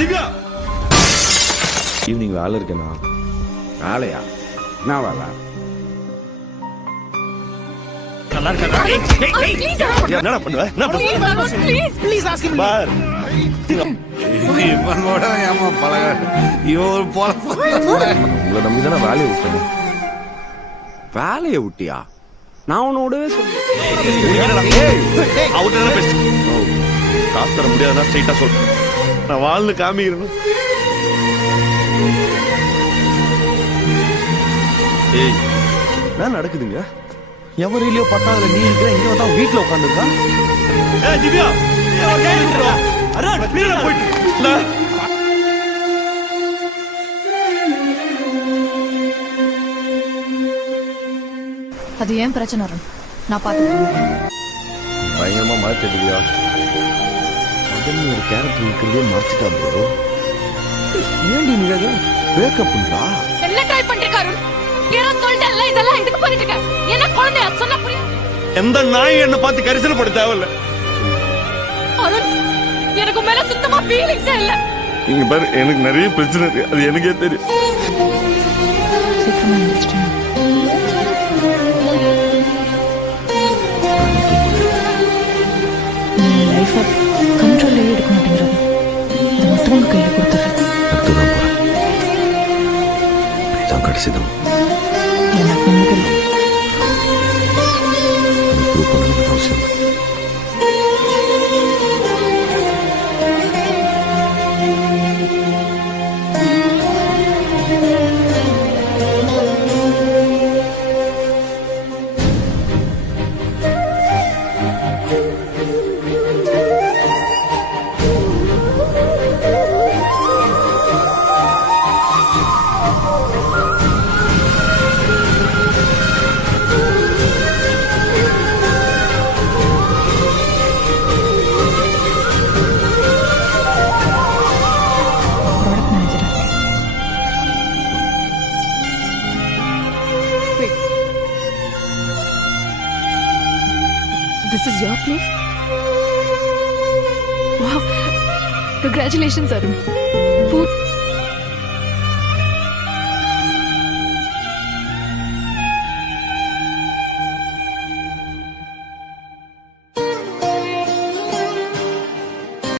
Divya evening வேலை இருக்கேண்ணா. வேலையா? என்ன வேலை? என்னடா பண்ணுவ? உங்களை நம்பிதானே வேலையை விட்டேன். வேலையை விட்டியா? நான் உன்னோடவே காசு தர முடியாதுன்னா ஸ்ட்ரைட்டா சொல்ல. நான் வாழ்ந்து காமிக்கிறேன். ஏய் என்ன நடக்குதுங்க? எவரு இல்லையோ பத்தாவதுல நீ இருக்கிற, இங்க வந்தா வீட்டுல உட்காந்துருக்கா. திவ்யா போயிட்டு அது ஏன் பிரச்சனை வரும், நான் பாத்துக்கிறேன். பயங்கரமா மறைச்ச திவ்யா. முதல்ல ஒரு கேரக்டர் இருக்கிறதே மறைச்சிட்டா ப்ரோ. ஏன்டி நீ பிரேக்கப் பண்றா? என்ன ட்ரை பண்றீங்க? ஏன்னா சொல்லிட்டேன்ல, இதெல்லாம் இதுக்கு பண்ணிட்டு இருக்க. என்ன குழந்தையா சொன்னா புரியும்? எந்த நாய் என்ன பார்த்து கரிசல் பட தேவையில்ல. அருண், எனக்கு மேல சுத்தமா ஃபீலிங்ஸே இல்ல. நீங்க பாரு, எனக்கு நிறைய பிரச்சனை இருக்கு, அது எனக்கே தெரியும். சீக்கிரமா முடிச்சிட்டேன். லைஃபை கண்ட்ரோல்லே எடுக்க மாட்டேங்கிறாங்க. இது மற்றவங்க கையில் கொடுத்துட்றேன். இதுதான் கடைசிதான். எனக்கு நம்பிக்கை இல்லை. ப்ரூவ் பண்ணணும்னு அவசியம் இல்லை. This is your place? Wow. Congratulations, Arun.